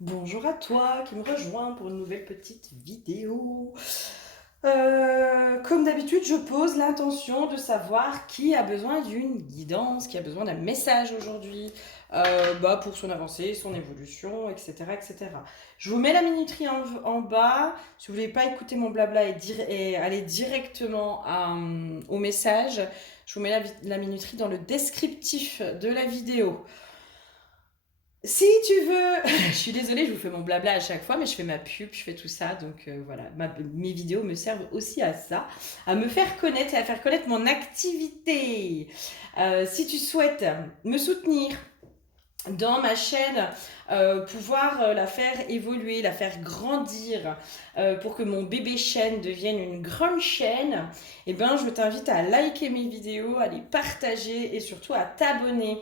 Bonjour à toi qui me rejoins pour une nouvelle petite vidéo. Comme d'habitude, je pose l'intention de savoir qui a besoin d'une guidance, qui a besoin d'un message aujourd'hui, pour son avancée, son évolution, etc., etc. Je vous mets la minuterie en bas. Si vous voulez pas écouter mon blabla et aller directement au message, je vous mets la minuterie dans le descriptif de la vidéo. Si tu veux, je suis désolée, je vous fais mon blabla à chaque fois, mais je fais ma pub, je fais tout ça, donc voilà, mes vidéos me servent aussi à ça, à me faire connaître et à faire connaître mon activité. Si tu souhaites me soutenir dans ma chaîne, pouvoir la faire évoluer, la faire grandir, pour que mon bébé chaîne devienne une grande chaîne, eh ben, je t'invite à liker mes vidéos, à les partager et surtout à t'abonner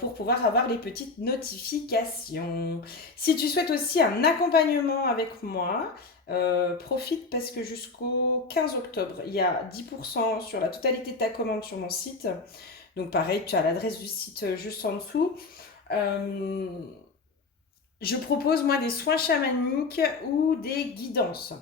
pour pouvoir avoir les petites notifications. Si tu souhaites aussi un accompagnement avec moi, profite parce que jusqu'au 15 octobre, il y a 10% sur la totalité de ta commande sur mon site. Donc pareil, tu as l'adresse du site juste en dessous. Euh, je propose moi des soins chamaniques ou des guidances.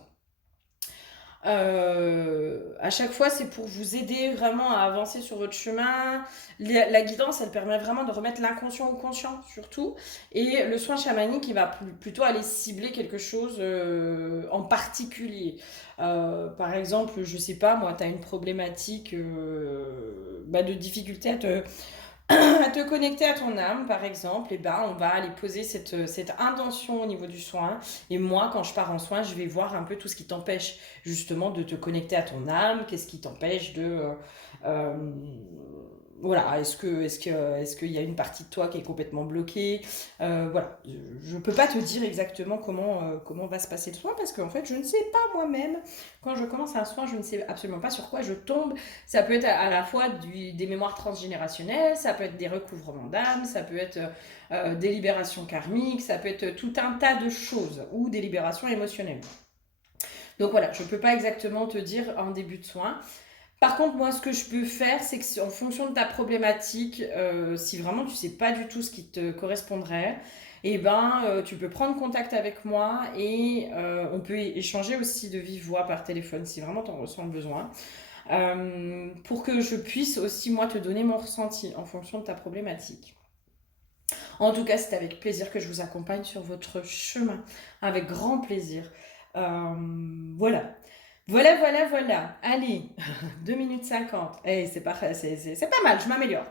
À chaque fois, c'est pour vous aider vraiment à avancer sur votre chemin. La guidance, elle permet vraiment de remettre l'inconscient au conscient, surtout. Et le soin chamanique, il va plutôt aller cibler quelque chose en particulier. Par exemple, je sais pas, moi, tu as une problématique de difficulté à te connecter à ton âme, par exemple, et ben, on va aller poser cette intention au niveau du soin. Et moi, quand je pars en soin, je vais voir un peu tout ce qui t'empêche justement de te connecter à ton âme, qu'est-ce qui t'empêche de... euh, voilà, est-ce qu'il y a une partie de toi qui est complètement bloquée. Voilà, je peux pas te dire exactement comment va se passer le soin parce qu'en fait, je ne sais pas moi-même. Quand je commence un soin, je ne sais absolument pas sur quoi je tombe. Ça peut être à la fois des mémoires transgénérationnelles, ça peut être des recouvrements d'âme, ça peut être des libérations karmiques, ça peut être tout un tas de choses ou des libérations émotionnelles. Donc voilà, je ne peux pas exactement te dire en début de soin. Par contre, moi, ce que je peux faire, c'est que en fonction de ta problématique, si vraiment tu sais pas du tout ce qui te correspondrait, eh ben, tu peux prendre contact avec moi et on peut échanger aussi de vive voix par téléphone si vraiment tu en ressens le besoin. Pour que je puisse aussi, moi, te donner mon ressenti en fonction de ta problématique. En tout cas, c'est avec plaisir que je vous accompagne sur votre chemin, avec grand plaisir. Euh, voilà. Voilà. Allez, 2 minutes 50. Hey, c'est pas mal, je m'améliore.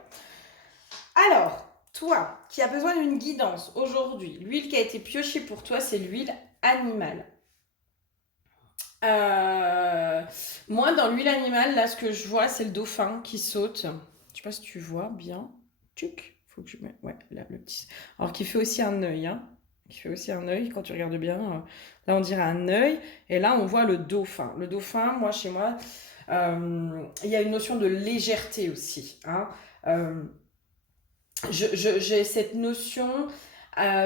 Alors, toi qui as besoin d'une guidance aujourd'hui, l'huile qui a été piochée pour toi, c'est l'huile animale. Euh, Moi, dans l'huile animale, là, ce que je vois, c'est le dauphin qui saute. Je sais pas si tu vois bien. Tuc. Faut que je mette. Ouais, là, le petit. Alors, qui fait aussi un œil, hein. Qui fait aussi un œil, quand tu regardes bien. Là, on dirait un œil. Et là, on voit le dauphin. Le dauphin, moi, chez moi, il y a une notion de légèreté aussi, hein. Euh, j'ai cette notion,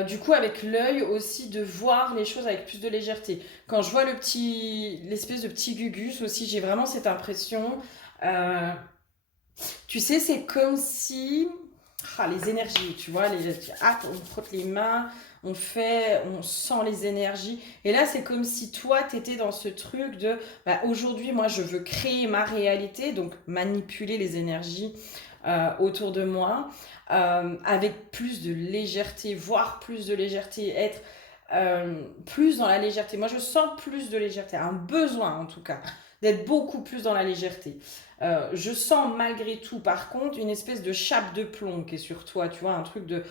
du coup, avec l'œil aussi, de voir les choses avec plus de légèreté. Quand je vois l'espèce de petit gugus aussi, j'ai vraiment cette impression. euh, Tu sais, c'est comme si. Les énergies, tu vois, on frotte les mains, on sent les énergies. Et là, c'est comme si toi, t'étais dans ce truc de, aujourd'hui, moi, je veux créer ma réalité, donc manipuler les énergies autour de moi, avec plus de légèreté, voire plus de légèreté, être plus dans la légèreté. Moi, je sens plus de légèreté, un besoin en tout cas, d'être beaucoup plus dans la légèreté. Je sens malgré tout, par contre, une espèce de chape de plomb qui est sur toi, tu vois, un truc de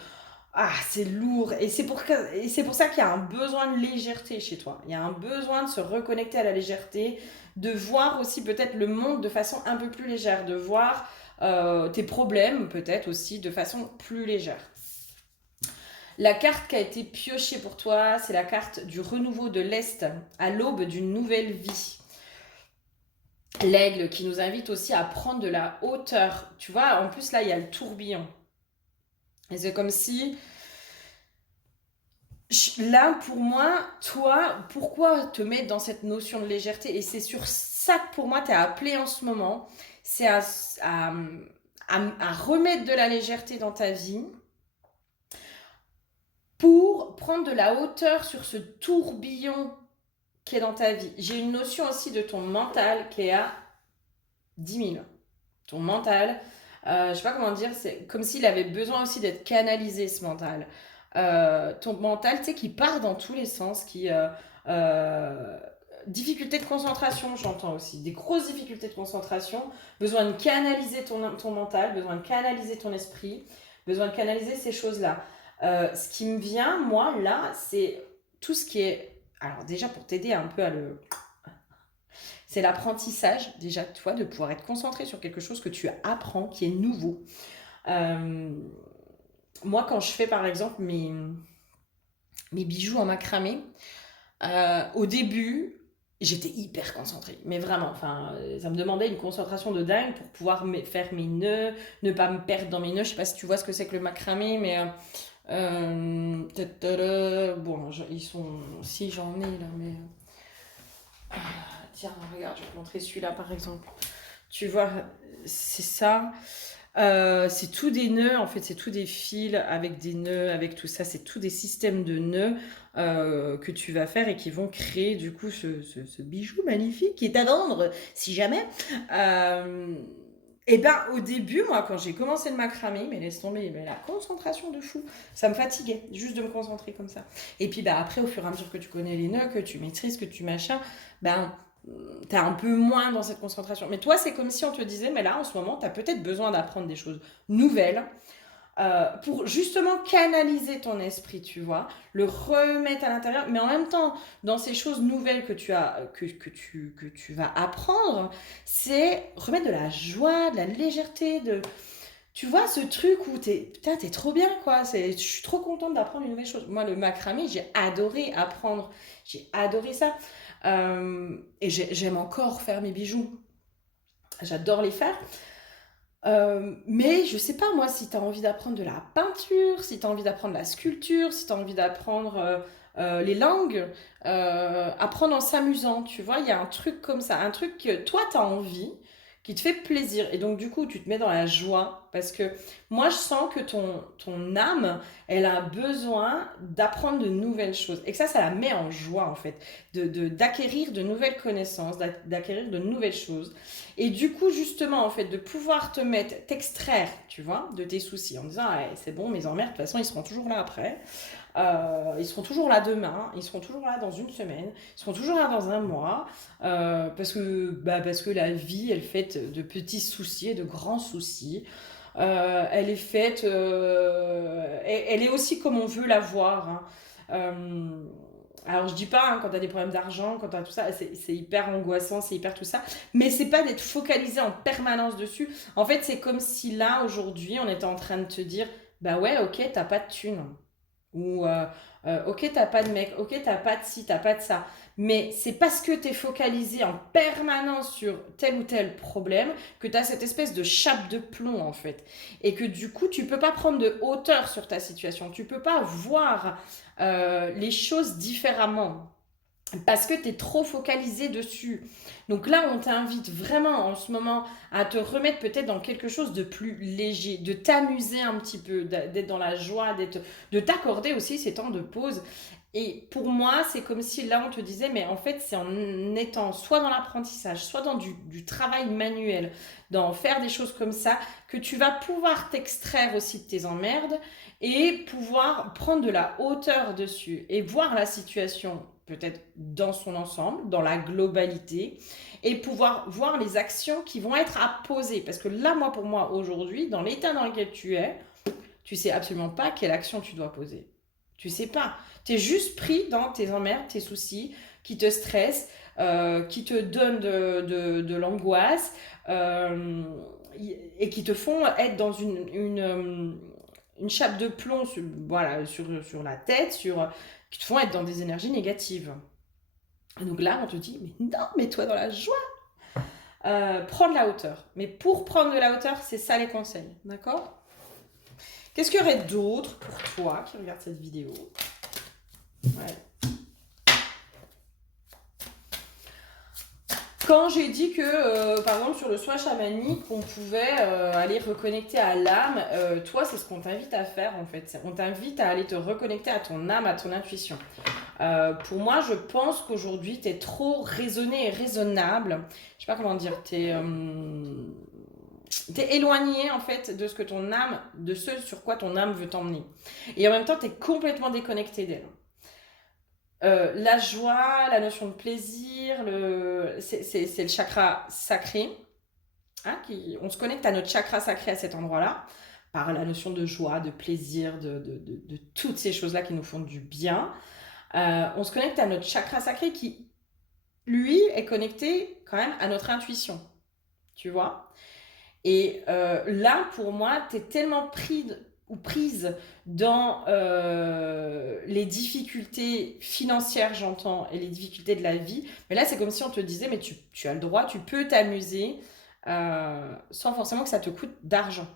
c'est lourd. Et c'est pour ça qu'il y a un besoin de légèreté chez toi. Il y a un besoin de se reconnecter à la légèreté, de voir aussi peut-être le monde de façon un peu plus légère, de voir tes problèmes peut-être aussi de façon plus légère. La carte qui a été piochée pour toi, c'est la carte du renouveau de l'Est à l'aube d'une nouvelle vie. L'aigle qui nous invite aussi à prendre de la hauteur. Tu vois, en plus là, il y a le tourbillon. Et c'est comme si, là, pour moi, toi, pourquoi te mettre dans cette notion de légèreté? Et c'est sur ça que pour moi, tu es appelé en ce moment. C'est à remettre de la légèreté dans ta vie pour prendre de la hauteur sur ce tourbillon qui est dans ta vie. J'ai une notion aussi de ton mental qui est à 10 000. Ton mental, je sais pas comment dire, c'est comme s'il avait besoin aussi d'être canalisé, ce mental. Ton mental, tu sais, qui part dans tous les sens, difficultés de concentration, j'entends aussi. Des grosses difficultés de concentration, besoin de canaliser ton mental, besoin de canaliser ton esprit, besoin de canaliser ces choses-là. Ce qui me vient, moi, là, c'est tout ce qui est... Alors déjà, pour t'aider un peu à le... C'est l'apprentissage, déjà, toi, de pouvoir être concentré sur quelque chose que tu apprends, qui est nouveau. Moi, quand je fais, par exemple, mes bijoux en macramé, au début, j'étais hyper concentrée. Mais vraiment, enfin, ça me demandait une concentration de dingue pour pouvoir faire mes nœuds, ne pas me perdre dans mes nœuds. Je sais pas si tu vois ce que c'est que le macramé, mais... bon, ils sont... Si, j'en ai, là, mais... Tiens, regarde, je vais te montrer celui-là, par exemple. Tu vois, c'est ça. C'est tout des nœuds, en fait, c'est tout des fils avec des nœuds, avec tout ça. C'est tout des systèmes de nœuds que tu vas faire et qui vont créer, du coup, ce bijou magnifique qui est à vendre, si jamais. Et ben, au début, moi, quand j'ai commencé le macramé, mais laisse tomber, mais la concentration de fou, ça me fatiguait, juste de me concentrer comme ça. Et puis, bah, après, au fur et à mesure que tu connais les nœuds, que tu maîtrises, que tu machin, ben, t'as un peu moins dans cette concentration. Mais toi, c'est comme si on te disait, mais là, en ce moment, t'as peut-être besoin d'apprendre des choses nouvelles pour justement canaliser ton esprit, tu vois, le remettre à l'intérieur, mais en même temps, dans ces choses nouvelles que tu vas apprendre, c'est remettre de la joie, de la légèreté, tu vois, ce truc où putain, t'es trop bien, quoi. Je suis trop contente d'apprendre une nouvelle chose. Moi, le macramé, j'ai adoré apprendre. J'ai adoré ça. Et j'aime encore faire mes bijoux. J'adore les faire. Mais je sais pas, moi, si t'as envie d'apprendre de la peinture, si t'as envie d'apprendre la sculpture, si t'as envie d'apprendre les langues, apprendre en s'amusant, tu vois, il y a un truc comme ça, un truc que toi, t'as envie, qui te fait plaisir. Et donc, du coup, tu te mets dans la joie. Parce que moi, je sens que ton âme, elle a besoin d'apprendre de nouvelles choses. Et que ça la met en joie, en fait. D'acquérir de nouvelles connaissances, d'acquérir de nouvelles choses. Et du coup, justement, en fait, de pouvoir t'extraire, tu vois, de tes soucis. En disant, ah, c'est bon, mes emmerdes, de toute façon, ils seront toujours là après. Ils seront toujours là demain, ils seront toujours là dans une semaine, ils seront toujours là dans un mois, parce que la vie, elle est faite de petits soucis et de grands soucis. Elle est faite, elle est aussi comme on veut la voir, hein. Alors je dis pas, hein, quand t'as des problèmes d'argent, quand t'as tout ça, c'est hyper angoissant, c'est hyper tout ça, mais c'est pas d'être focalisé en permanence dessus. En fait, c'est comme si là, aujourd'hui, on était en train de te dire, bah ouais, ok, t'as pas de thunes. Ou ok, t'as pas de mec, ok, t'as pas de ci, t'as pas de ça. Mais c'est parce que t'es focalisé en permanence sur tel ou tel problème que t'as cette espèce de chape de plomb en fait. Et que du coup, tu peux pas prendre de hauteur sur ta situation. Tu peux pas voir les choses différemment. Parce que tu es trop focalisé dessus. Donc là, on t'invite vraiment en ce moment à te remettre peut-être dans quelque chose de plus léger, de t'amuser un petit peu, d'être dans la joie, de t'accorder aussi ces temps de pause. Et pour moi, c'est comme si là, on te disait, mais en fait, c'est en étant soit dans l'apprentissage, soit dans du travail manuel, dans faire des choses comme ça, que tu vas pouvoir t'extraire aussi de tes emmerdes et pouvoir prendre de la hauteur dessus et voir la situation peut-être dans son ensemble, dans la globalité, et pouvoir voir les actions qui vont être à poser. Parce que là, moi, pour moi, aujourd'hui, dans l'état dans lequel tu sais absolument pas quelle action tu dois poser. Tu sais pas. Tu es juste pris dans tes emmerdes, tes soucis, qui te stressent, qui te donnent de l'angoisse, et qui te font être dans une chape de plomb voilà, sur la tête, qui te font être dans des énergies négatives. Donc là, on te dit, mais non, mets-toi dans la joie. Prends de la hauteur. Mais pour prendre de la hauteur, c'est ça les conseils. D'accord ? Qu'est-ce qu'il y aurait d'autre pour toi qui regarde cette vidéo ? Ouais. Quand j'ai dit que, par exemple, sur le soin chamanique, on pouvait aller reconnecter à l'âme, toi, c'est ce qu'on t'invite à faire, en fait. On t'invite à aller te reconnecter à ton âme, à ton intuition. Pour moi, je pense qu'aujourd'hui, tu es trop raisonné et raisonnable. Je sais pas comment dire. T'es éloigné, en fait, de ce que ton âme, de ce sur quoi ton âme veut t'emmener. Et en même temps, tu es complètement déconnecté d'elle. La joie, la notion de plaisir, c'est le chakra sacré. Hein, on se connecte à notre chakra sacré à cet endroit-là, par la notion de joie, de plaisir, de toutes ces choses-là qui nous font du bien. On se connecte à notre chakra sacré qui, lui, est connecté quand même à notre intuition. Tu vois? Et là, pour moi, tu es tellement pris ou prise dans les difficultés financières, j'entends, et les difficultés de la vie. Mais là, c'est comme si on te disait, mais tu as le droit, tu peux t'amuser sans forcément que ça te coûte d'argent.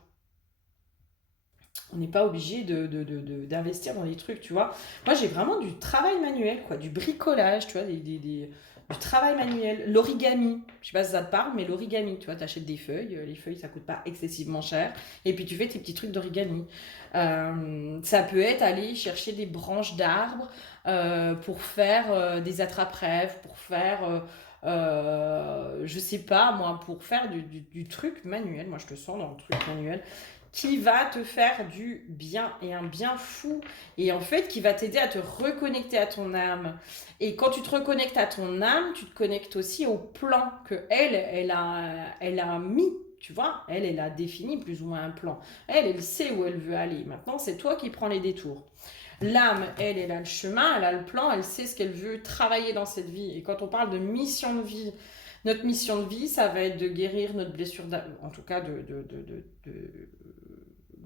On n'est pas obligé d'investir dans les trucs, tu vois. Moi, j'ai vraiment du travail manuel, quoi, du bricolage, tu vois, du travail manuel, l'origami. Je sais pas si ça te parle, mais l'origami, tu vois, t'achètes des feuilles, les feuilles, ça coûte pas excessivement cher, et puis tu fais tes petits trucs d'origami. Ça peut être aller chercher des branches d'arbres pour faire des attrape-rêves, pour faire... je sais pas, moi, pour faire du truc manuel. Moi, je te sens dans le truc manuel qui va te faire du bien et un bien fou et en fait qui va t'aider à te reconnecter à ton âme. Et quand tu te reconnectes à ton âme, tu te connectes aussi au plan que elle a mis. Tu vois, elle a défini plus ou moins un plan. Elle sait où elle veut aller. Maintenant, c'est toi qui prends les détours. L'âme, elle a le chemin, elle a le plan, elle sait ce qu'elle veut travailler dans cette vie. Et quand on parle de mission de vie, notre mission de vie, ça va être de guérir notre blessure, en tout cas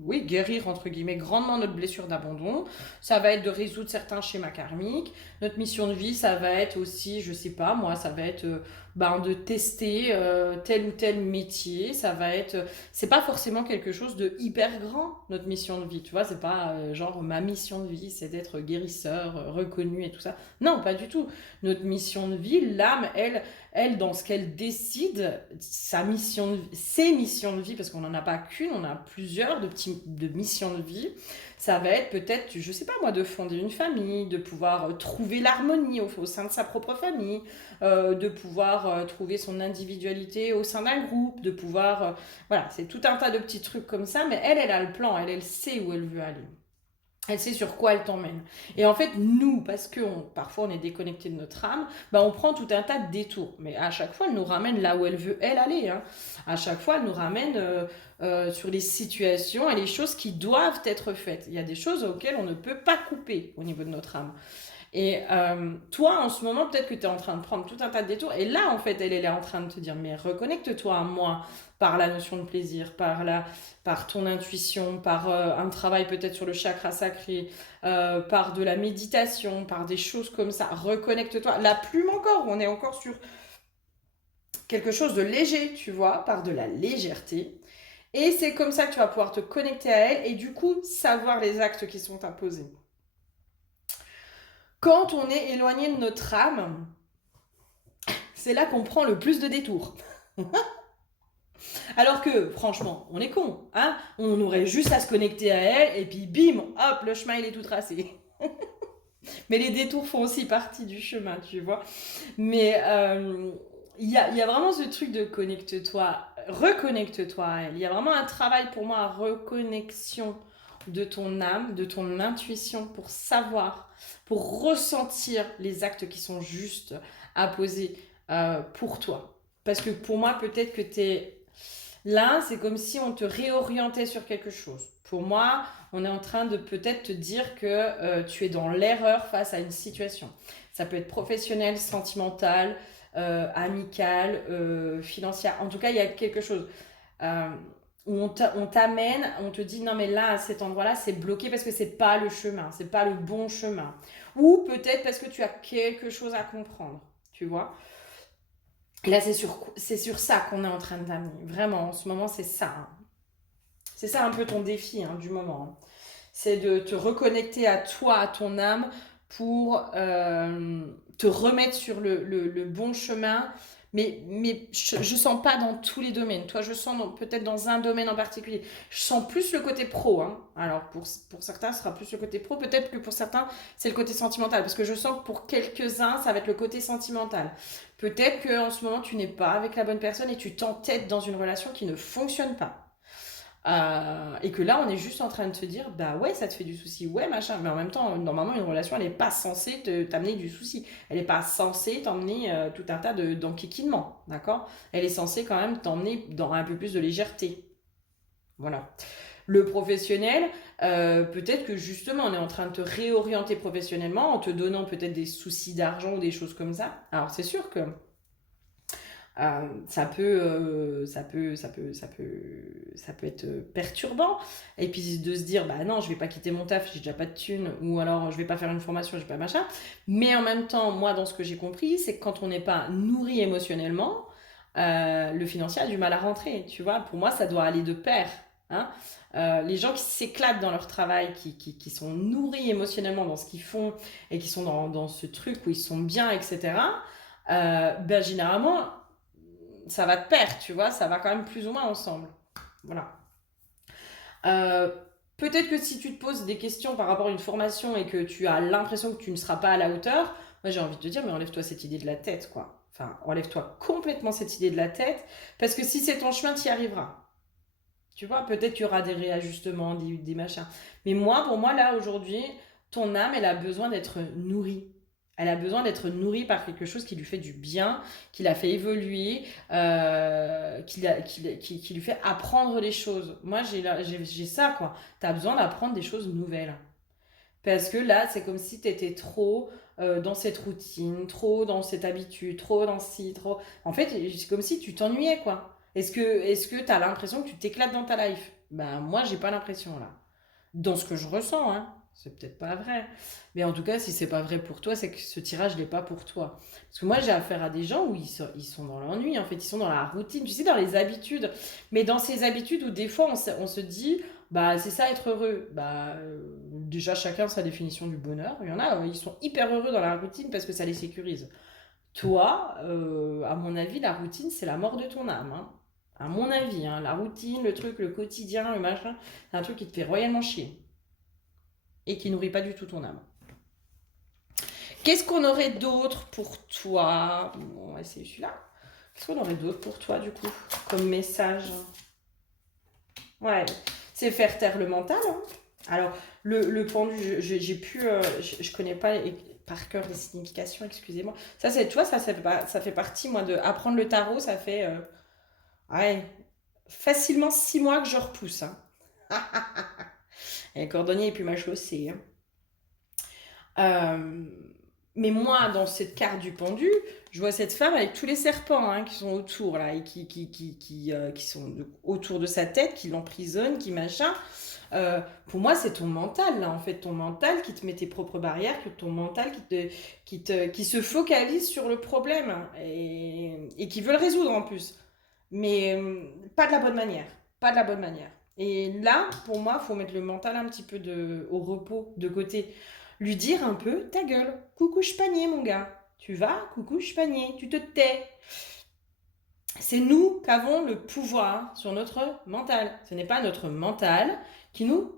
oui, guérir entre guillemets grandement notre blessure d'abandon. Ça va être de résoudre certains schémas karmiques. Notre mission de vie, ça va être aussi, je sais pas, moi, ça va être de tester tel ou tel métier. Ça va être, c'est pas forcément quelque chose de hyper grand, notre mission de vie. Tu vois, c'est pas genre ma mission de vie, c'est d'être guérisseur, reconnu et tout ça. Non, pas du tout. Notre mission de vie, l'âme, elle, dans ce qu'elle décide, ses missions de vie, parce qu'on n'en a pas qu'une, on a plusieurs de missions de vie. Ça va être peut-être, je sais pas moi, de fonder une famille, de pouvoir trouver l'harmonie au sein de sa propre famille, de pouvoir trouver son individualité au sein d'un groupe, de pouvoir... voilà, c'est tout un tas de petits trucs comme ça, mais elle a le plan, elle sait où elle veut aller. Elle sait sur quoi elle t'emmène. Et en fait, nous, parce que parfois on est déconnecté de notre âme, on prend tout un tas de détours. Mais à chaque fois, elle nous ramène là où elle veut, elle, aller. Hein. À chaque fois, elle nous ramène sur les situations et les choses qui doivent être faites. Il y a des choses auxquelles on ne peut pas couper au niveau de notre âme. Et toi, en ce moment, peut-être que tu es en train de prendre tout un tas de détours. Et là, en fait, elle est en train de te dire, mais reconnecte-toi à moi par la notion de plaisir, par ton intuition, par un travail peut-être sur le chakra sacré, par de la méditation, par des choses comme ça. Reconnecte-toi. La plume encore, on est encore sur quelque chose de léger, tu vois, par de la légèreté. Et c'est comme ça que tu vas pouvoir te connecter à elle et du coup, savoir les actes qui sont imposés. Quand on est éloigné de notre âme, c'est là qu'on prend le plus de détours. Alors que, franchement, on est con, hein. On aurait juste à se connecter à elle et puis bim, hop, le chemin il est tout tracé. Mais les détours font aussi partie du chemin, tu vois. Mais il y a vraiment ce truc de connecte-toi, reconnecte-toi à elle. Il y a vraiment un travail pour moi à reconnexion de ton âme, de ton intuition pour savoir, pour ressentir les actes qui sont justes à poser pour toi. Parce que pour moi, peut-être que tu es là, c'est comme si on te réorientait sur quelque chose. Pour moi, on est en train de peut-être te dire que tu es dans l'erreur face à une situation. Ça peut être professionnel, sentimental, amical, financière. En tout cas, il y a quelque chose où on t'amène, on te dit non mais là, à cet endroit-là, c'est bloqué parce que c'est pas le chemin, c'est pas le bon chemin. Ou peut-être parce que tu as quelque chose à comprendre, tu vois. Là, c'est sur ça qu'on est en train d'amener. Vraiment, en ce moment, c'est ça. Hein. C'est ça un peu ton défi du moment. Hein. C'est de te reconnecter à toi, à ton âme, pour te remettre sur le bon chemin, Mais je sens pas dans tous les domaines. Toi, je sens peut-être dans un domaine en particulier. Je sens plus le côté pro, hein. Alors, pour certains, ce sera plus le côté pro. Peut-être que pour certains, c'est le côté sentimental. Parce que je sens que pour quelques-uns, ça va être le côté sentimental. Peut-être qu'en ce moment, tu n'es pas avec la bonne personne et tu t'entêtes dans une relation qui ne fonctionne pas. Et que là, on est juste en train de te dire, bah ouais, ça te fait du souci, ouais, machin. Mais en même temps, normalement, une relation, elle n'est pas censée t'amener du souci. Elle n'est pas censée t'emmener tout un tas d'enquiquinements, d'accord? Elle est censée quand même t'emmener dans un peu plus de légèreté. Voilà. Le professionnel, peut-être que justement, on est en train de te réorienter professionnellement en te donnant peut-être des soucis d'argent ou des choses comme ça. Alors, c'est sûr que ça peut être perturbant. Et puis de se dire, bah non, je vais pas quitter mon taf, j'ai déjà pas de thunes, ou alors je vais pas faire une formation, j'ai pas machin. Mais en même temps, moi, dans ce que j'ai compris, c'est que quand on n'est pas nourri émotionnellement, le financier a du mal à rentrer. Tu vois, pour moi, ça doit aller de pair. Hein. Les gens qui s'éclatent dans leur travail, qui sont nourris émotionnellement dans ce qu'ils font et qui sont dans ce truc où ils sont bien, etc., ben, généralement, ça va de pair, tu vois, ça va quand même plus ou moins ensemble. Voilà. Euh, Peut-être que si tu te poses des questions par rapport à une formation et que tu as l'impression que tu ne seras pas à la hauteur, moi j'ai envie de te dire, mais enlève-toi cette idée de la tête, quoi. Enfin, enlève-toi complètement cette idée de la tête, parce que si c'est ton chemin, tu y arriveras. Tu vois, peut-être qu'il y aura des réajustements, des machins. Mais moi, pour moi, là, aujourd'hui, ton âme, elle a besoin d'être nourrie. Elle a besoin d'être nourrie par quelque chose qui lui fait du bien, qui la fait évoluer, qui lui fait apprendre les choses. Moi, j'ai ça, quoi. Tu as besoin d'apprendre des choses nouvelles. Parce que là, c'est comme si tu étais trop dans cette routine, trop dans cette habitude, trop dans ci, trop. En fait, c'est comme si tu t'ennuyais, quoi. Est-ce que tu as l'impression que tu t'éclates dans ta life? Ben, moi, j'ai pas l'impression, là. Dans ce que je ressens, hein. C'est peut-être pas vrai. Mais en tout cas, si c'est pas vrai pour toi, c'est que ce tirage n'est pas pour toi. Parce que moi, j'ai affaire à des gens où ils sont dans l'ennui, en fait. Ils sont dans la routine, tu sais, dans les habitudes. Mais dans ces habitudes où des fois, on se dit, bah, c'est ça être heureux. Bah, déjà, chacun sa définition du bonheur. Il y en a, ils sont hyper heureux dans la routine parce que ça les sécurise. Toi, à mon avis, la routine, c'est la mort de ton âme. Hein. À mon avis, hein, la routine, le truc, le quotidien, le machin, c'est un truc qui te fait royalement chier et qui nourrit pas du tout ton âme. Qu'est-ce qu'on aurait d'autre pour toi? Bon, on va essayer celui-là. Qu'est-ce qu'on aurait d'autre pour toi, du coup, comme message? Ouais, c'est faire taire le mental. Hein. Alors, le pendu, j'ai pu, je connais pas par cœur les significations, excusez-moi. Ça, c'est, tu vois, ça fait partie, moi, de apprendre le tarot, ça fait, ouais, facilement 6 mois que je repousse. Hein. Et cordonnier et puis ma chaussée. Hein. Euh, mais moi, dans cette carte du pendu, je vois cette femme avec tous les serpents hein, qui sont autour, là, et qui sont autour de sa tête, qui l'emprisonnent, qui machin. Pour moi, c'est ton mental, là, en fait, ton mental qui te met tes propres barrières, que ton mental qui se focalise sur le problème hein, et qui veut le résoudre en plus. Mais pas de la bonne manière. Pas de la bonne manière. Et là, pour moi, il faut mettre le mental un petit peu au repos, de côté. Lui dire un peu, ta gueule, coucou panier mon gars. Tu vas, coucou panier, tu te tais. C'est nous qui avons le pouvoir sur notre mental. Ce n'est pas notre mental qui nous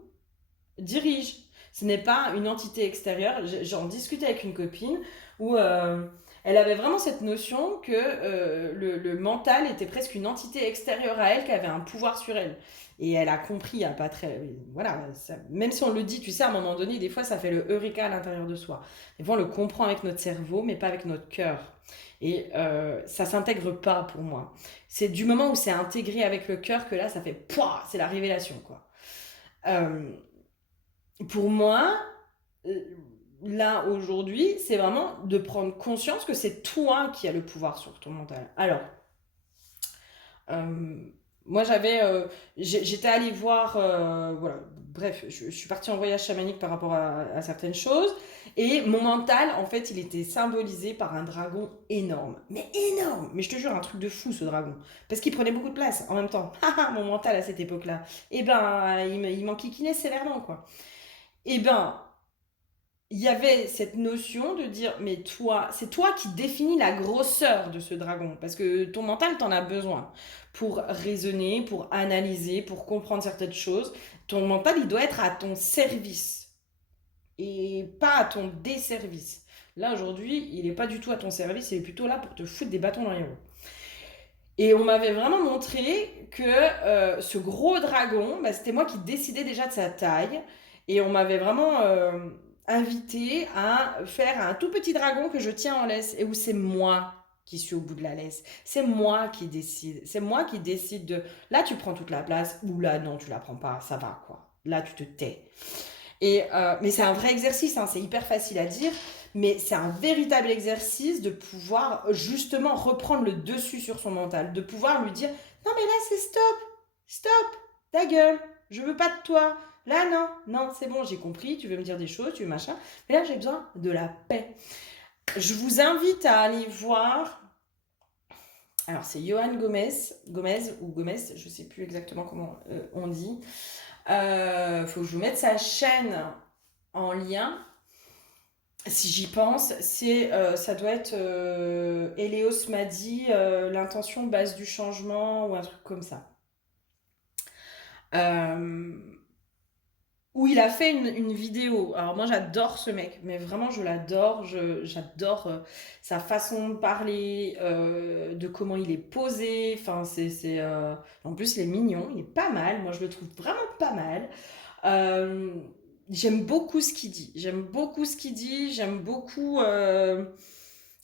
dirige. Ce n'est pas une entité extérieure. J'en discutais avec une copine où elle avait vraiment cette notion que le mental était presque une entité extérieure à elle qui avait un pouvoir sur elle. Et elle a compris, il y a pas très. Voilà, même si on le dit, tu sais, à un moment donné, des fois, ça fait le eureka à l'intérieur de soi. Des fois, on le comprend avec notre cerveau, mais pas avec notre cœur. Et ça s'intègre pas pour moi. C'est du moment où c'est intégré avec le cœur que là, ça fait pouah, c'est la révélation, quoi. Euh, pour moi, euh, là aujourd'hui, c'est vraiment de prendre conscience que c'est toi qui as le pouvoir sur ton mental. Alors, euh, moi j'étais allée voir, voilà, bref, je suis partie en voyage chamanique par rapport à certaines choses, et mon mental, en fait, il était symbolisé par un dragon énorme, mais énorme, mais je te jure, un truc de fou ce dragon, parce qu'il prenait beaucoup de place en même temps. Mon mental à cette époque-là, et ben, il m'enquiquinait sévèrement, quoi. Et ben, il y avait cette notion de dire, mais toi, c'est toi qui définis la grosseur de ce dragon, parce que ton mental, t'en as besoin pour raisonner, pour analyser, pour comprendre certaines choses. Ton mental, il doit être à ton service et pas à ton desservice. Là, aujourd'hui, il n'est pas du tout à ton service, il est plutôt là pour te foutre des bâtons dans les roues. Et on m'avait vraiment montré que ce gros dragon, bah, c'était moi qui décidais déjà de sa taille. Et on m'avait vraiment invité à faire un tout petit dragon que je tiens en laisse et où c'est moi qui suis au bout de la laisse. C'est moi qui décide. C'est moi qui décide de... Là, tu prends toute la place ou là, non, tu la prends pas. Ça va, quoi. Là, tu te tais. Mais c'est un vrai exercice, hein, c'est hyper facile à dire, mais c'est un véritable exercice de pouvoir justement reprendre le dessus sur son mental, de pouvoir lui dire non mais là c'est stop, stop, ta gueule, je veux pas de toi. Là non, non c'est bon, j'ai compris, tu veux me dire des choses, tu veux machin, mais là j'ai besoin de la paix. Je vous invite à aller voir. Alors c'est Johan Gomez ou Gomez, je sais plus exactement comment on dit. Faut que je vous mette sa chaîne en lien. Si j'y pense, ça doit être Elios m'a dit l'intention base du changement ou un truc comme ça. Euh, où il a fait une vidéo. Alors moi j'adore ce mec, mais vraiment je l'adore. J'adore sa façon de parler, de comment il est posé. Enfin en plus il est mignon, il est pas mal. Moi je le trouve vraiment pas mal. Euh, J'aime beaucoup ce qu'il dit. J'aime beaucoup ce qu'il dit. J'aime beaucoup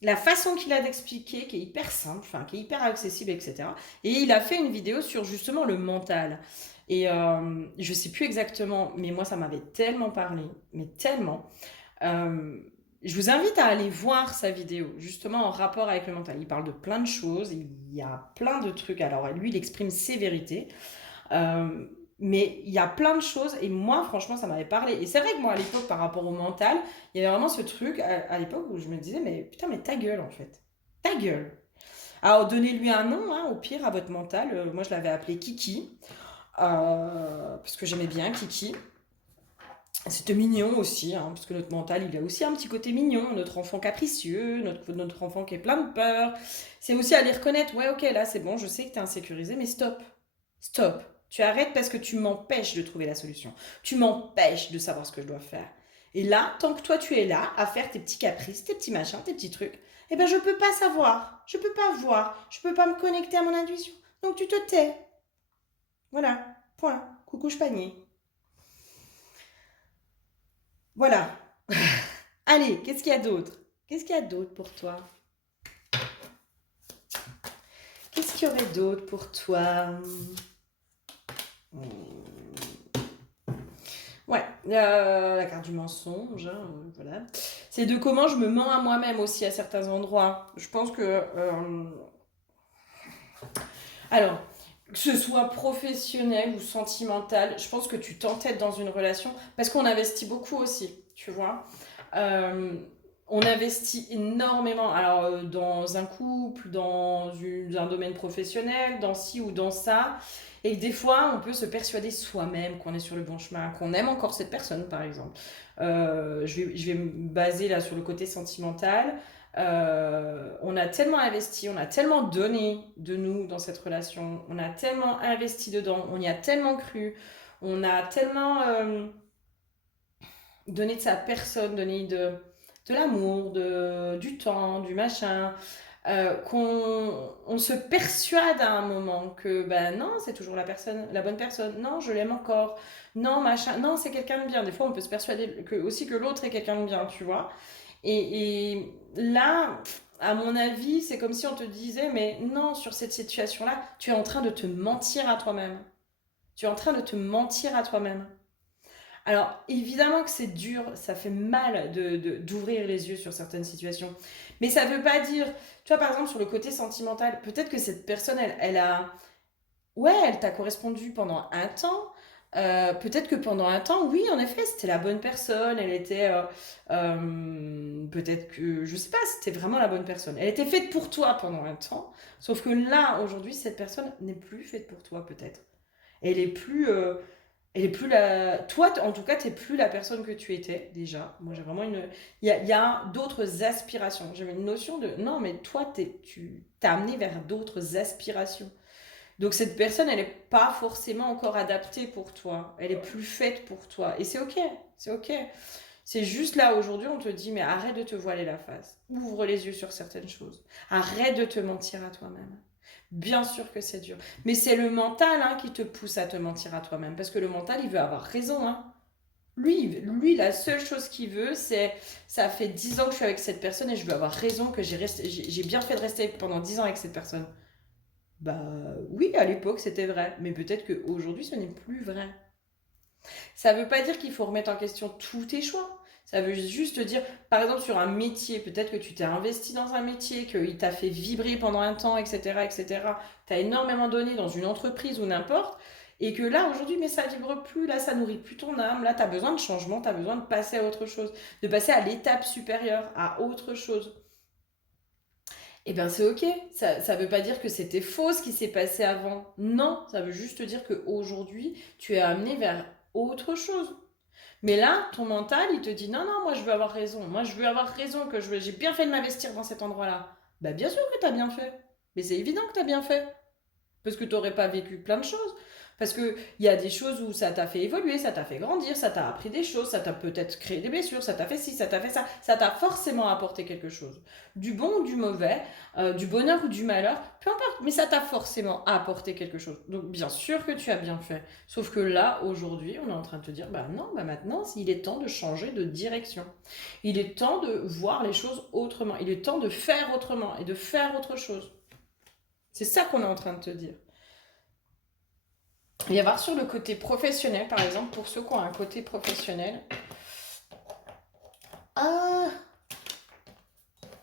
la façon qu'il a d'expliquer, qui est hyper simple, enfin, qui est hyper accessible, etc. Et il a fait une vidéo sur justement le mental. Et je sais plus exactement, mais moi ça m'avait tellement parlé, mais tellement. Euh, je vous invite à aller voir sa vidéo, justement en rapport avec le mental. Il parle de plein de choses, il y a plein de trucs. Alors lui, il exprime ses vérités. Euh, mais il y a plein de choses et moi franchement ça m'avait parlé et c'est vrai que moi à l'époque par rapport au mental il y avait vraiment ce truc à l'époque où je me disais mais putain mais ta gueule en fait ta gueule. Alors donnez-lui un nom hein, au pire à votre mental. Moi je l'avais appelé Kiki parce que j'aimais bien Kiki. C'était mignon aussi hein, parce que notre mental il a aussi un petit côté mignon, notre enfant capricieux, notre enfant qui est plein de peur. C'est aussi aller reconnaître ouais ok là c'est bon je sais que t'es insécurisé mais stop. Stop. Tu arrêtes parce que tu m'empêches de trouver la solution. Tu m'empêches de savoir ce que je dois faire. Et là, tant que toi tu es là à faire tes petits caprices, tes petits machins, tes petits trucs, eh ben je peux pas savoir, je peux pas voir, je peux pas me connecter à mon intuition. Donc tu te tais. Voilà. Point. Coucou panier. Voilà. Allez, qu'est-ce qu'il y a d'autre? Qu'est-ce qu'il y a d'autre pour toi? Qu'est-ce qu'il y aurait d'autre pour toi? Ouais, la carte du mensonge, hein, voilà. C'est de comment je me mens à moi-même aussi à certains endroits. Je pense que... alors, que ce soit professionnel ou sentimental, je pense que tu t'entêtes dans une relation parce qu'on investit beaucoup aussi, tu vois. Euh, on investit énormément, alors dans un couple, un domaine professionnel, dans ci ou dans ça, et que des fois on peut se persuader soi-même qu'on est sur le bon chemin, qu'on aime encore cette personne par exemple. Je vais me baser là sur le côté sentimental. On a tellement investi, on a tellement donné de nous dans cette relation, on a tellement investi dedans, on y a tellement cru, on a tellement donné de sa personne, donné de l'amour, du temps, du machin, qu'on se persuade à un moment que ben non, c'est toujours la bonne personne, non, je l'aime encore, non, machin, non, c'est quelqu'un de bien. Des fois, on peut se persuader aussi que l'autre est quelqu'un de bien, tu vois. Et là, à mon avis, c'est comme si on te disait, mais non, sur cette situation-là, tu es en train de te mentir à toi-même. Tu es en train de te mentir à toi-même. Alors, évidemment que c'est dur, ça fait mal d'ouvrir les yeux sur certaines situations. Mais ça ne veut pas dire, tu vois, par exemple, sur le côté sentimental, peut-être que cette personne, elle a... Ouais, elle t'a correspondu pendant un temps. Peut-être que pendant un temps, oui, en effet, c'était la bonne personne. Elle était... peut-être que... Je sais pas, c'était vraiment la bonne personne. Elle était faite pour toi pendant un temps. Sauf que là, aujourd'hui, cette personne n'est plus faite pour toi, peut-être. Elle est plus... Elle est plus la... Toi, en tout cas, t'es plus la personne que tu étais, déjà. Moi, j'ai vraiment une... Il y a d'autres aspirations. J'avais une notion de... Non, mais toi, tu t'as amené vers d'autres aspirations. Donc, cette personne, elle n'est pas forcément encore adaptée pour toi. Elle est plus faite pour toi. Et c'est OK. C'est OK. C'est juste là, aujourd'hui, on te dit, mais arrête de te voiler la face. Ouvre les yeux sur certaines choses. Arrête de te mentir à toi-même. Bien sûr que c'est dur. Mais c'est le mental hein, qui te pousse à te mentir à toi-même. Parce que le mental, il veut avoir raison. Hein. Lui, la seule chose qu'il veut, c'est ça fait 10 ans que je suis avec cette personne et je veux avoir raison que j'ai bien fait de rester pendant 10 ans avec cette personne. Bah oui, à l'époque, c'était vrai. Mais peut-être qu'aujourd'hui, ce n'est plus vrai. Ça ne veut pas dire qu'il faut remettre en question tous tes choix. Ça veut juste dire, par exemple, sur un métier, peut-être que tu t'es investi dans un métier, qu'il t'a fait vibrer pendant un temps, etc., etc. Tu as énormément donné dans une entreprise ou n'importe, et que là, aujourd'hui, mais ça vibre plus, là, ça nourrit plus ton âme, là, tu as besoin de changement, tu as besoin de passer à autre chose, de passer à l'étape supérieure, à autre chose. Eh bien, c'est ok. Ça veut pas dire que c'était faux ce qui s'est passé avant. Non, ça veut juste dire qu'aujourd'hui, tu es amené vers autre chose. Mais là, ton mental, il te dit non, non, moi je veux avoir raison. Moi je veux avoir raison que j'ai bien fait de m'investir dans cet endroit-là. Bah bien sûr que tu as bien fait. Mais c'est évident que tu as bien fait. Parce que tu n'aurais pas vécu plein de choses. Parce qu'il y a des choses où ça t'a fait évoluer, ça t'a fait grandir, ça t'a appris des choses, ça t'a peut-être créé des blessures, ça t'a fait ci, ça t'a fait ça. Ça t'a forcément apporté quelque chose. Du bon ou du mauvais, du bonheur ou du malheur, peu importe. Mais ça t'a forcément apporté quelque chose. Donc bien sûr que tu as bien fait. Sauf que là, aujourd'hui, on est en train de te dire, bah non, bah maintenant, il est temps de changer de direction. Il est temps de voir les choses autrement. Il est temps de faire autrement et de faire autre chose. C'est ça qu'on est en train de te dire. Il y avoir sur le côté professionnel, par exemple, pour ceux qui ont un côté professionnel. Ah,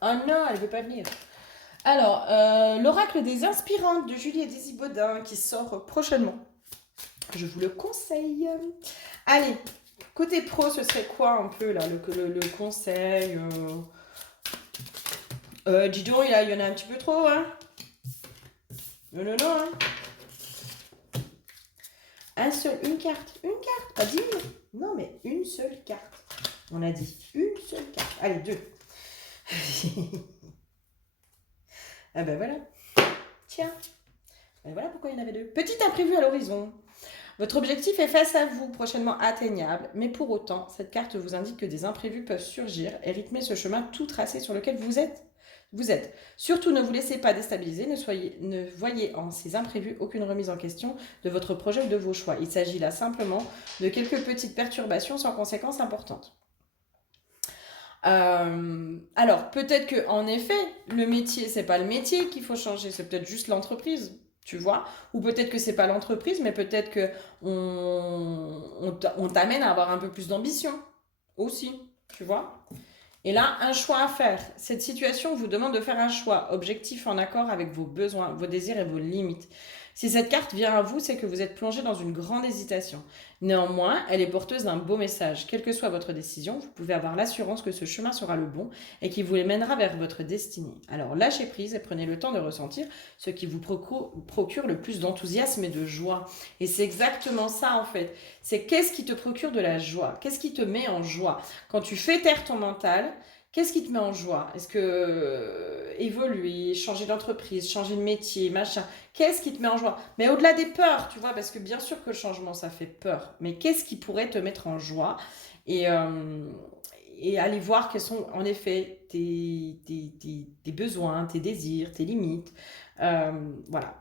ah non, elle ne veut pas venir. Alors, l'oracle des inspirantes de Julie et Daisy Baudin qui sort prochainement. Je vous le conseille. Allez, côté pro, ce serait quoi un peu là, le conseil dis donc, il y en a un petit peu trop, hein. Non, non, non, hein. Une carte, pas 10 000. Non, mais une seule carte. On a dit une seule carte. Allez, deux. Ah ben voilà. Tiens. Et voilà pourquoi il y en avait deux. Petit imprévu à l'horizon. Votre objectif est face à vous, prochainement atteignable, mais pour autant, cette carte vous indique que des imprévus peuvent surgir et rythmer ce chemin tout tracé sur lequel vous êtes. Surtout ne vous laissez pas déstabiliser, ne voyez en ces imprévus aucune remise en question de votre projet ou de vos choix. Il s'agit là simplement de quelques petites perturbations sans conséquences importantes. Alors, peut-être que en effet, le métier, c'est pas le métier qu'il faut changer, c'est peut-être juste l'entreprise, tu vois. Ou peut-être que c'est pas l'entreprise, mais peut-être que on t'amène à avoir un peu plus d'ambition aussi, tu vois. Et là, un choix à faire. Cette situation vous demande de faire un choix objectif en accord avec vos besoins, vos désirs et vos limites. Si cette carte vient à vous, c'est que vous êtes plongé dans une grande hésitation. Néanmoins, elle est porteuse d'un beau message. Quelle que soit votre décision, vous pouvez avoir l'assurance que ce chemin sera le bon et qui vous mènera vers votre destinée. Alors lâchez prise et prenez le temps de ressentir ce qui vous procure le plus d'enthousiasme et de joie. Et c'est exactement ça en fait. C'est qu'est-ce qui te procure de la joie? Qu'est-ce qui te met en joie? Quand tu fais taire ton mental, qu'est-ce qui te met en joie? Est-ce que évoluer, changer d'entreprise, changer de métier, machin, qu'est-ce qui te met en joie? Mais au-delà des peurs, tu vois, parce que bien sûr que le changement, ça fait peur. Mais qu'est-ce qui pourrait te mettre en joie? Et, euh, et aller voir quels sont en effet tes besoins, tes désirs, tes limites. Euh, voilà.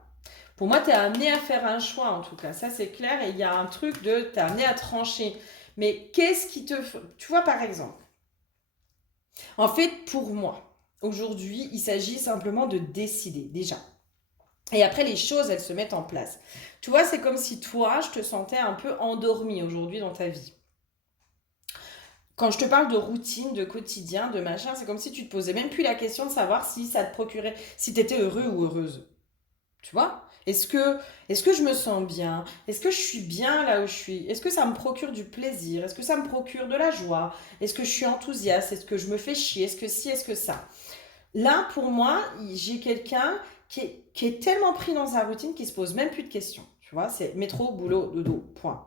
Pour moi, tu es amené à faire un choix, en tout cas. Ça, c'est clair. Et il y a un truc de... Tu es amené à trancher. Mais qu'est-ce qui te... Tu vois, par exemple, en fait, pour moi, aujourd'hui, il s'agit simplement de décider, déjà. Et après, les choses, elles se mettent en place. Tu vois, c'est comme si toi, je te sentais un peu endormi aujourd'hui dans ta vie. Quand je te parle de routine, de quotidien, de machin, c'est comme si tu te posais même plus la question de savoir si ça te procurait, si tu étais heureux ou heureuse. Tu vois? Est-ce que je me sens bien? Est-ce que je suis bien là où je suis? Est-ce que ça me procure du plaisir? Est-ce que ça me procure de la joie? Est-ce que je suis enthousiaste? Est-ce que je me fais chier? Est-ce que si? Est-ce que ça? Là, pour moi, j'ai quelqu'un qui est tellement pris dans sa routine qu'il se pose même plus de questions. Tu vois, c'est métro, boulot, dodo, point.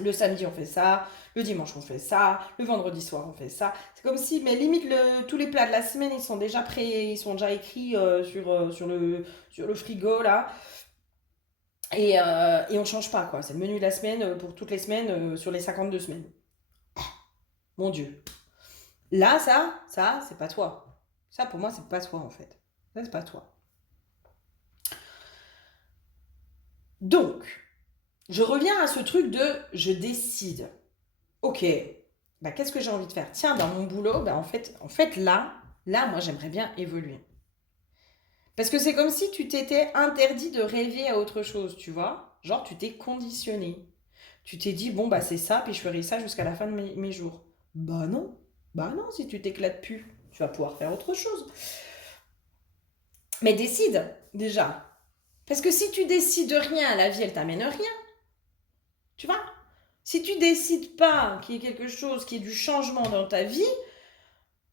Le samedi, on fait ça. Le dimanche, on fait ça. Le vendredi soir, on fait ça. C'est comme si, mais limite, tous les plats de la semaine, ils sont déjà prêts, ils sont déjà écrits sur le frigo, là. Et on change pas, quoi. C'est le menu de la semaine pour toutes les semaines sur les 52 semaines. Mon Dieu. Là, ça, c'est pas toi. Ça, pour moi, c'est pas toi, en fait. Ça, c'est pas toi. Donc, je reviens à ce truc de je décide. Ok, bah, qu'est-ce que j'ai envie de faire? Tiens, dans mon boulot, bah, en fait là, moi, j'aimerais bien évoluer. Parce que c'est comme si tu t'étais interdit de rêver à autre chose, tu vois? Genre, tu t'es conditionné. Tu t'es dit, bon, bah, c'est ça, puis je ferai ça jusqu'à la fin de mes jours. Bah non. Bah non, si tu t'éclates plus, tu vas pouvoir faire autre chose. Mais décide, déjà. Parce que si tu décides de rien, la vie, elle t'amène rien. Tu vois? Si tu décides pas qu'il y ait quelque chose, qu'il y ait du changement dans ta vie,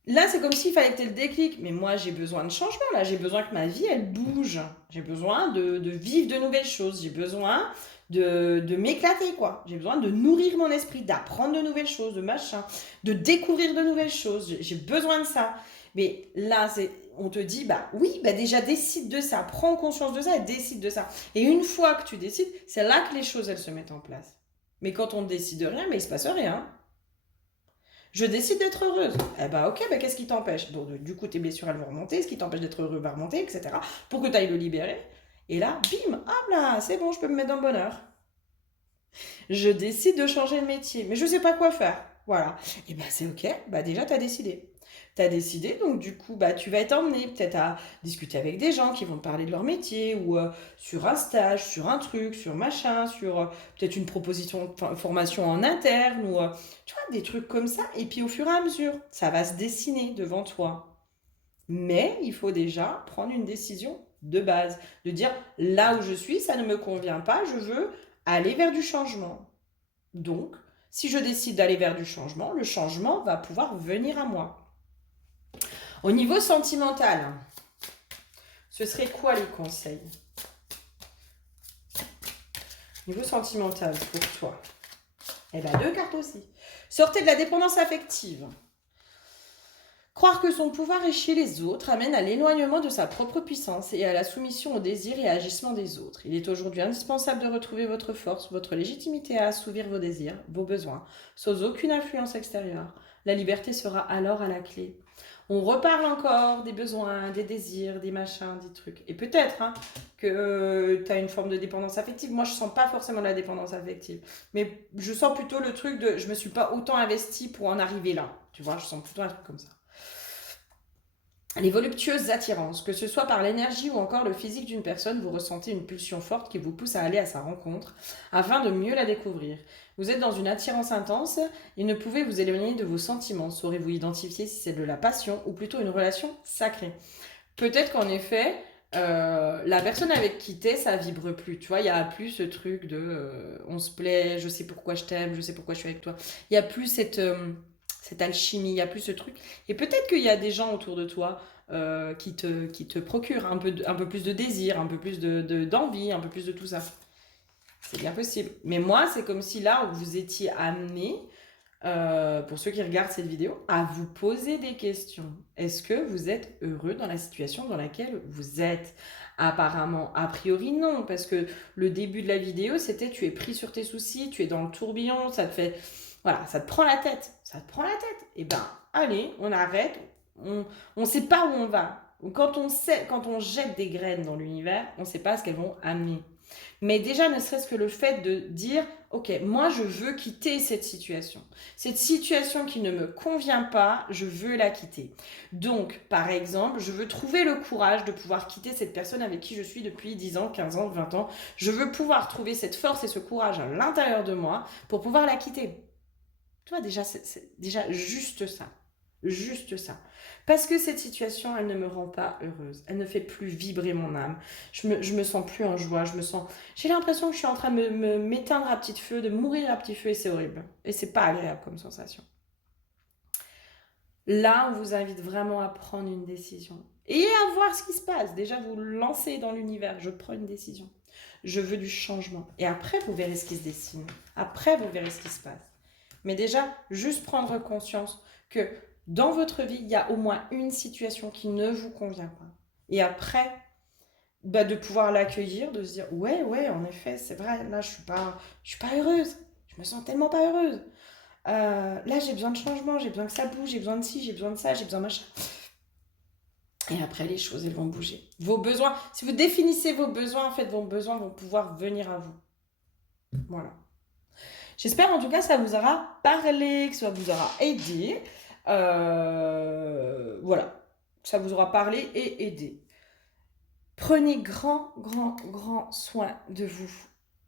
là, c'est comme s'il fallait que tu aies le déclic. Mais moi, j'ai besoin de changement, là. J'ai besoin que ma vie, elle bouge. J'ai besoin de vivre de nouvelles choses. J'ai besoin de m'éclater, quoi. J'ai besoin de nourrir mon esprit, d'apprendre de nouvelles choses, de machin, de découvrir de nouvelles choses. J'ai besoin de ça. Mais là, on te dit, bah oui, bah déjà décide de ça. Prends conscience de ça et décide de ça. Et une fois que tu décides, c'est là que les choses, elles se mettent en place. Mais quand on ne décide de rien, mais il se passe rien. Je décide d'être heureuse. Eh ben ok, ben qu'est-ce qui t'empêche? Donc du coup, tes blessures, elles vont remonter, ce qui t'empêche d'être heureux va remonter, etc. Pour que tu ailles le libérer. Et là, bim, hop là, c'est bon, je peux me mettre dans le bonheur. Je décide de changer de métier, mais je sais pas quoi faire. Voilà. Et ben c'est ok, bah déjà, tu as décidé. Tu as décidé, donc du coup, bah, tu vas être emmené peut-être à discuter avec des gens qui vont te parler de leur métier, ou sur un stage, sur un truc, sur machin, sur peut-être une proposition de formation en interne, ou tu vois, des trucs comme ça. Et puis au fur et à mesure, ça va se dessiner devant toi. Mais il faut déjà prendre une décision de base, de dire là où je suis, ça ne me convient pas, je veux aller vers du changement. Donc, si je décide d'aller vers du changement, le changement va pouvoir venir à moi. Au niveau sentimental, ce serait quoi les conseils? Niveau sentimental pour toi. Eh bien, deux cartes aussi. Sortez de la dépendance affective. Croire que son pouvoir est chez les autres amène à l'éloignement de sa propre puissance et à la soumission aux désirs et agissements des autres. Il est aujourd'hui indispensable de retrouver votre force, votre légitimité à assouvir vos désirs, vos besoins, sans aucune influence extérieure. La liberté sera alors à la clé. On reparle encore des besoins, des désirs, des machins, des trucs. Et peut-être que tu as une forme de dépendance affective. Moi, je sens pas forcément la dépendance affective. Mais je sens plutôt le truc de je me suis pas autant investie pour en arriver là. Tu vois, je sens plutôt un truc comme ça. Les voluptueuses attirances, que ce soit par l'énergie ou encore le physique d'une personne, vous ressentez une pulsion forte qui vous pousse à aller à sa rencontre afin de mieux la découvrir. Vous êtes dans une attirance intense et ne pouvez vous éloigner de vos sentiments. Saurez-vous identifier si c'est de la passion ou plutôt une relation sacrée? Peut-être qu'en effet, la personne avec qui t'es, ça vibre plus. Tu vois, il y a plus ce truc de on se plaît, je sais pourquoi je t'aime, je sais pourquoi je suis avec toi. Il y a plus cette alchimie, il y a plus ce truc. Et peut-être qu'il y a des gens autour de toi qui te procurent un peu plus de désir, un peu plus d'envie, un peu plus de tout ça. C'est bien possible. Mais moi, c'est comme si là, vous étiez amené, pour ceux qui regardent cette vidéo, à vous poser des questions. Est-ce que vous êtes heureux dans la situation dans laquelle vous êtes? Apparemment, a priori non, parce que le début de la vidéo, c'était tu es pris sur tes soucis, tu es dans le tourbillon, ça te fait... Voilà, ça te prend la tête. Ça te prend la tête. Eh ben, allez, on arrête. On ne sait pas où on va. Quand on jette des graines dans l'univers, on ne sait pas ce qu'elles vont amener. Mais déjà, ne serait-ce que le fait de dire, ok, moi je veux quitter cette situation. Cette situation qui ne me convient pas, je veux la quitter. Donc, par exemple, je veux trouver le courage de pouvoir quitter cette personne avec qui je suis depuis 10 ans, 15 ans, 20 ans. Je veux pouvoir trouver cette force et ce courage à l'intérieur de moi pour pouvoir la quitter. Tu vois, déjà, c'est déjà juste ça. Juste ça. Parce que cette situation, elle ne me rend pas heureuse. Elle ne fait plus vibrer mon âme. Je me sens plus en joie. J'ai l'impression que je suis en train de m'éteindre à petit feu, de mourir à petit feu et c'est horrible. Et c'est pas agréable comme sensation. Là, on vous invite vraiment à prendre une décision. Et à voir ce qui se passe. Déjà, vous lancez dans l'univers. Je prends une décision. Je veux du changement. Et après, vous verrez ce qui se dessine. Après, vous verrez ce qui se passe. Mais déjà, juste prendre conscience que dans votre vie, il y a au moins une situation qui ne vous convient pas. Et après, de pouvoir l'accueillir, de se dire ouais, en effet, c'est vrai, là, je suis pas heureuse. Je me sens tellement pas heureuse. Là, j'ai besoin de changement, j'ai besoin que ça bouge, j'ai besoin de ci, j'ai besoin de ça, j'ai besoin de machin. Et après, les choses, elles vont bouger. Vos besoins, si vous définissez vos besoins, en fait, vos besoins vont pouvoir venir à vous. Voilà. J'espère en tout cas que ça vous aura parlé, que ça vous aura aidé. Voilà. Ça vous aura parlé et aidé. Prenez grand soin de vous.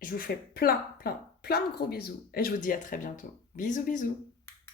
Je vous fais plein de gros bisous. Et je vous dis à très bientôt. Bisous.